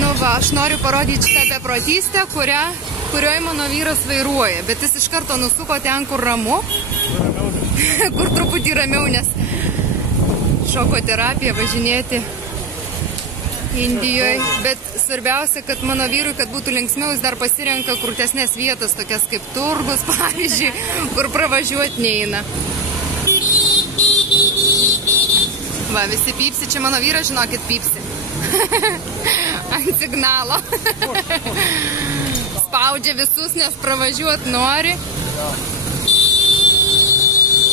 Nu va, aš noriu parodyti šitą beprotystę, kurioje mano vyras vairuoja, bet jis iš karto nusuko ten, kur ramu, kur truputį ramiau, nes šoko terapija važinėti Indijoje, bet svarbiausia, kad mano vyrui, kad būtų linksmiau, jis dar pasirenka krūtesnės vietas, tokias kaip turgus, pavyzdžiui, kur pravažiuoti neina. Va, visi pypsi, čia mano vyras, žinokit, pypsi. Ant signalo. Spaudžia visus, nes pravažiuot nori.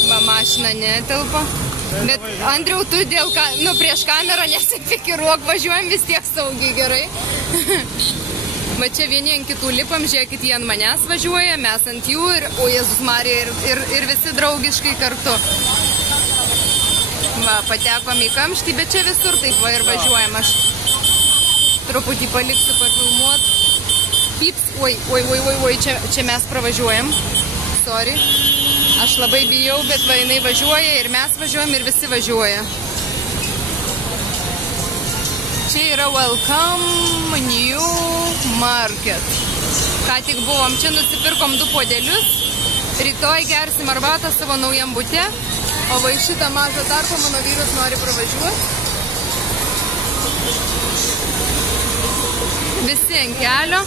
Va, mašina netelpa. Bet, Andriau, tu dėl prieš kamerą nesifikiruok, važiuojam vis tiek saugiai gerai. Va, čia vieni ant kitų lipam, žiūrėkit, jie ant manęs važiuoja, mes ant jų, o Jėzus Marija, ir visi draugiškai kartu. Va, patekom į kamštį, bet čia visur taip va ir važiuojam. Aš truputį paliksiu papilmuot. Pyps, oi, čia mes pravažiuojam. Sorry. Aš labai bijau, bet va, jinai važiuoja ir mes važiuojam ir visi važiuoja. Čia yra Welcome New Market. Ką tik buvom, čia nusipirkom 2 puodelius. Rytoj gersim arbatą savo naujam bute. O va iš šitą mažą tarpą mano vyras nori pravažiuoti. Visi ant kelio.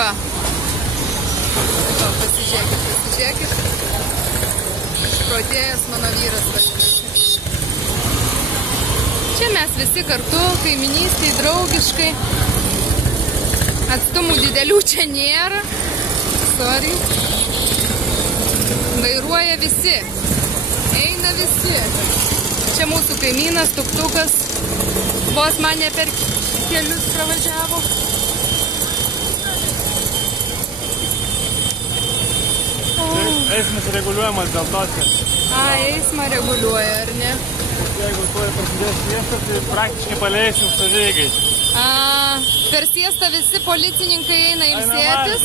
Va. Va, pasižiūrėkit. Išprotėjęs mano vyras vadinasi. Čia mes visi kartu, kaiminystėj, draugiškai. Atstumų didelių čia nėra. Sorry. Vairuoja visi. Eina visi. Čia mūsų kaimynas, tuktukas. Vos mane per kelius pravažiavo. Eismas reguliuojamas dėl to, kad... Eismą reguliuoja, ar ne? Jeigu tuoj prasidės siesta, tai praktiškai paleisim savieigai. Per siestą visi policininkai eina ilsėtis,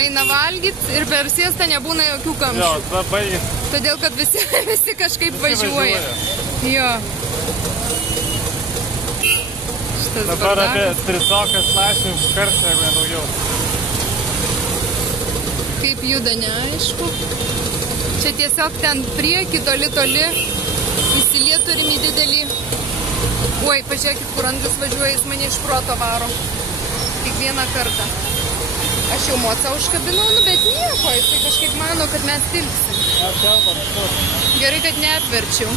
eina valgyt ir per siestą nebūna jokių kamščių. Jo, baigės. Todėl, kad visi kažkaip važiuoja. Jo. Dabar apie 3 laipsnių karštą, jeigu nedaugiau. Kaip juda, neaišku. Čia tiesiog ten prieki, toli, įsilieturimi didelį. Oi, pažiūrėkit, kur Andrius važiuoja, jis mane iš proto varo. Kiekvieną kartą. Aš jau mocą užkabinau, bet nieko, jisai kažkaip mano, kad mes tilpsim. Gerai, kad neapverčiau.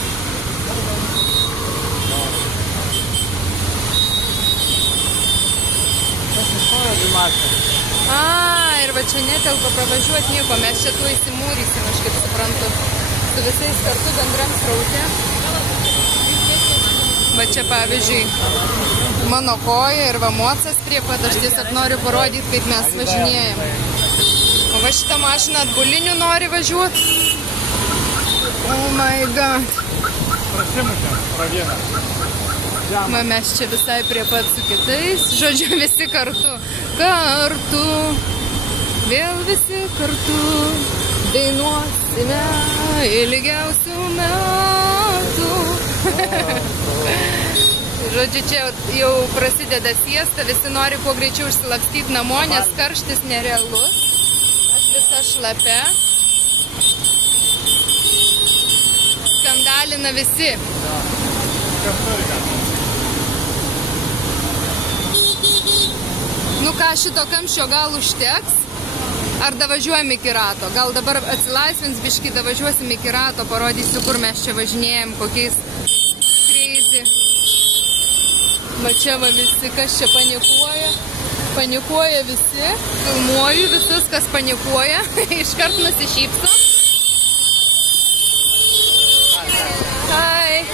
Ir va čia netelpa pravažiuoti nieko, mes čia tuo įsimūrysim, aš kaip suprantu. Su visais kartu bendram sraute. Va čia pavyzdžiui mano koja ir va mocas prie pat, aš tiesiog noriu parodyti, kaip mes važinėjam. O va šitą mašiną atbulinių nori važiuoti. Oh my god. Prasimušėm, pravieną. Va mes čia visai prie pat su kitais, žodžiu visi kartu. Kartu, vėl visi kartu, dainuosime ilgiausių metų. Žodžiu, čia jau prasideda siesta, visi nori kuo greičiau išsilakstyti namo, nes karštis nerealus. Aš visa šlapia. Skandalina visi. Nu ką, šito kamščio gal užteks? Ar davažiuojam iki rato? Gal dabar atsilaisvins biškį, davažiuosim iki rato, parodysiu, kur mes čia važinėjam, kokiais crazy. Va čia va visi, kas čia panikuoja. Panikuoja visi. Filmuoju visus, kas panikuoja. Iškart nusišypso. Hai.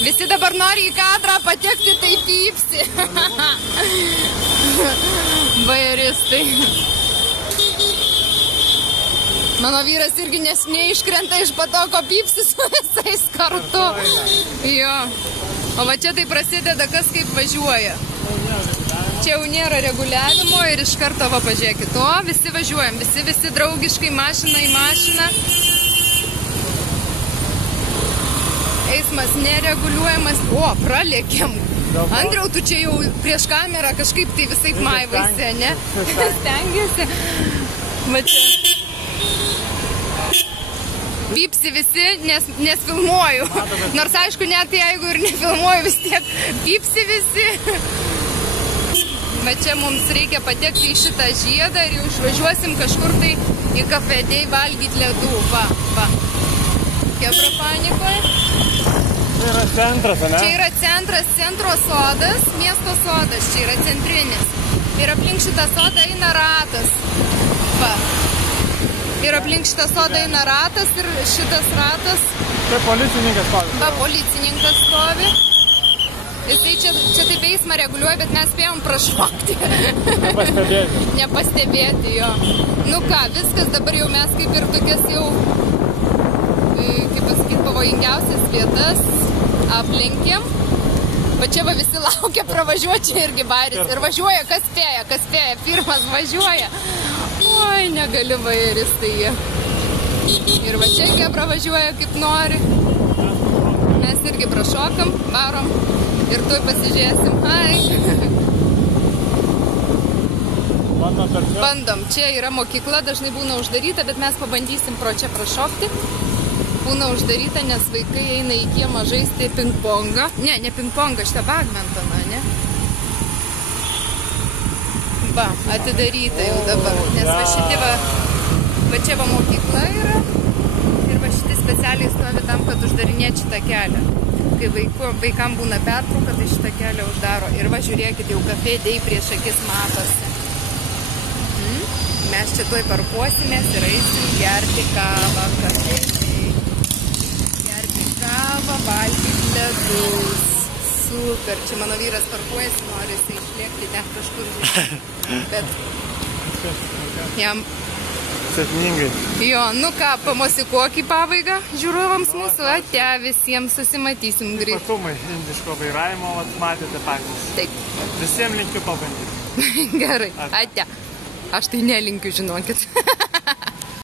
Visi dabar nori į kadrą patekti, tai pypsi. Bairistai. Mano vyras irgi neiškrenta iš patoko, pypsi su visais kartu. Jo. O va čia tai prasideda, kas kaip važiuoja. Čia jau nėra reguliavimo ir iš karto va pažiūrėkit. O, visi važiuojam, visi draugiškai, mašina į mašiną. eismas nereguliuojamas. O, pralėkėm. Andriau, tu čia jau prieš kamerą kažkaip tai visaip maivaisi, ne? Stengiasi. Va čia. Pypsi visi, nes filmuoju. Nors aišku, net jeigu ir nefilmuoju, vis tiek pypsi visi. Bet čia mums reikia patekti į šitą žiedą ir jau išvažiuosim kažkur tai į kafedėj valgyti ledų. Va, va. Kebra panikoje. Čia yra centras, ne? Čia yra centras, centro sodas, miesto sodas. Čia yra centrinis. Ir aplink šitą sodą eina ratas. Va. Ir aplink šitą sodą eina ratas ir šitas ratas. Tai policininkas stovi. Va, policininkas stovi. Jisai čia taip eismą reguliuoja, bet mes spėjom prašokti. Nepastebėti. Nepastebėti, jo. Nu ką, viskas dabar jau mes kaip ir tokias jau, kaip pasakyti, pavojingiausias vietas aplenkėm. Va čia va visi laukia pravažiuoti, čia irgi baris. Ir važiuoja, kas spėja, pirmas važiuoja. Oi, negali vairis tai jie. Ir va čia jie pravažiuoja kaip nori. Mes irgi prašokam, varom. Ir tuoj pasižiūrėsim. Ai. Bandom. Čia yra mokykla, dažnai būna uždaryta, bet mes pabandysim pro čia prašokti. Būna uždaryta, nes vaikai eina į kiemą žaisti pingpongą. Ne pingpongą, šitą badmintoną, ne? Va, atidaryta jau dabar. Nes va šiti va čia va mokykla yra. Ir va šiti specialiai stovi tam, kad uždarinėti šitą kelią. Kai vaikam būna pertrauka, tai šitą kelią uždaro. Ir va, žiūrėkit, jau kafedėj prieš akis matosi. Mes čia tuoj parkuosimės ir eisim gerti kavą kafedėj. Gerti kavą, valgyti ledus. Super. Čia mano vyras parkuojasi, nori jisai išlėkti ten kažkur žiūrėti. Bet jam... Sėkmingai. Jo, nu ką, pamosikuok į pabaigą žiūrovams mūsų, ate, visiems susimatysim greit. Ypatumai indiško vairavimo, matėte patys. Taip. Visiems linkiu pabandyti. Gerai, ate. Aš tai nelinkiu, žinokit.